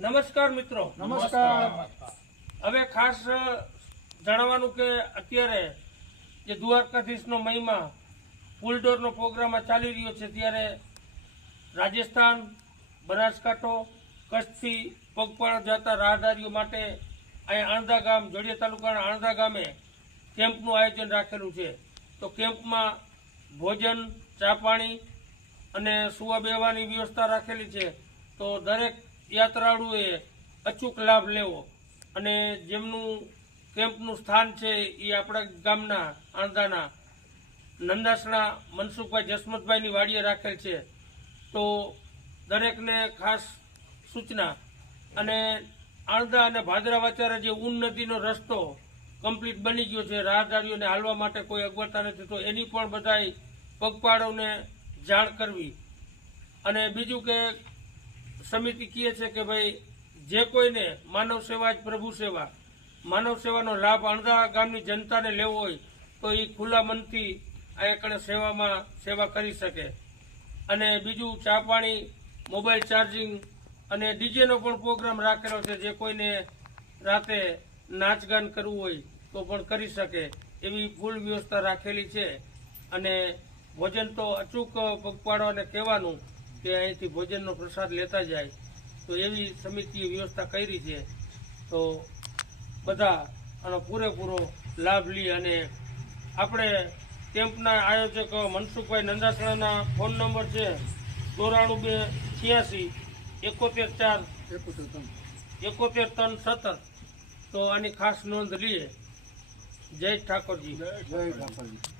નમસ્કાર મિત્રો, નમસ્કાર. હવે ખાસ જણાવવાનું કે અત્યારે જે દ્વારકાધીશનો મહિમા ફૂલડોરનો પ્રોગ્રામ ચાલી રહ્યો છે, ત્યારે રાજસ્થાન, બનાસકાંઠો, કચ્છથી પગપાળા જતા રાહદારીઓ માટે અહીં આણંદા ગામ, જોડિયા તાલુકાના આણંદા ગામે કેમ્પનું આયોજન રાખેલું છે. તો કેમ્પમાં ભોજન, ચા પાણી અને સુવા બેવાની વ્યવસ્થા રાખેલી છે. તો દરેક યાત્રાળુએ અચૂક લાભ લેવો અને જેમનું કેમ્પનું સ્થાન છે એ આપણા ગામના આણંદાના નંદાસણા મનસુખભાઈ જસમતભાઈની વાડીએ રાખેલ છે. તો દરેકને ખાસ સૂચના. અને આણંદા અને ભાદરા વચ્ચે જે ઉન્નતિનો રસ્તો કમ્પ્લીટ બની ગયો છે, રાહદારીઓને હાલવા માટે કોઈ અગવડતા નથી, તો એની પણ બધાય પગપાળાઓને જાણ કરવી. અને બીજું કે સમિતિ કહે છે કે ભાઈ જે કોઈને માનવ સેવા જ પ્રભુ સેવા, માનવ સેવાનો લાભ આણંદા ગામની જનતાને લેવો હોય તો એ ખુલ્લા મનથી અહીંયા સેવા કરી શકે. અને બીજું ચા પાણી, મોબાઈલ ચાર્જિંગ અને ડીજેનો પણ પ્રોગ્રામ રાખેલો છે. જે કોઈને રાતે નાચગાન કરવું હોય તો પણ કરી શકે એવી ફૂલ વ્યવસ્થા રાખેલી છે. અને ભોજન તો અચૂક પગપાળાને કહેવાનું કે અહીંથી ભોજનનો પ્રસાદ લેતા જાય, તો એવી સમિતિએ વ્યવસ્થા કરી છે. તો બધા આનો પૂરેપૂરો લાભ લઈ. અને આપણે કેમ્પના આયોજક મનસુખભાઈ નંદાસણાના ફોન નંબર છે 94 86 71 4 71 3 17. તો આની ખાસ નોંધ લઈએ. જય ઠાકોરજી. જય ઠાકોરજી.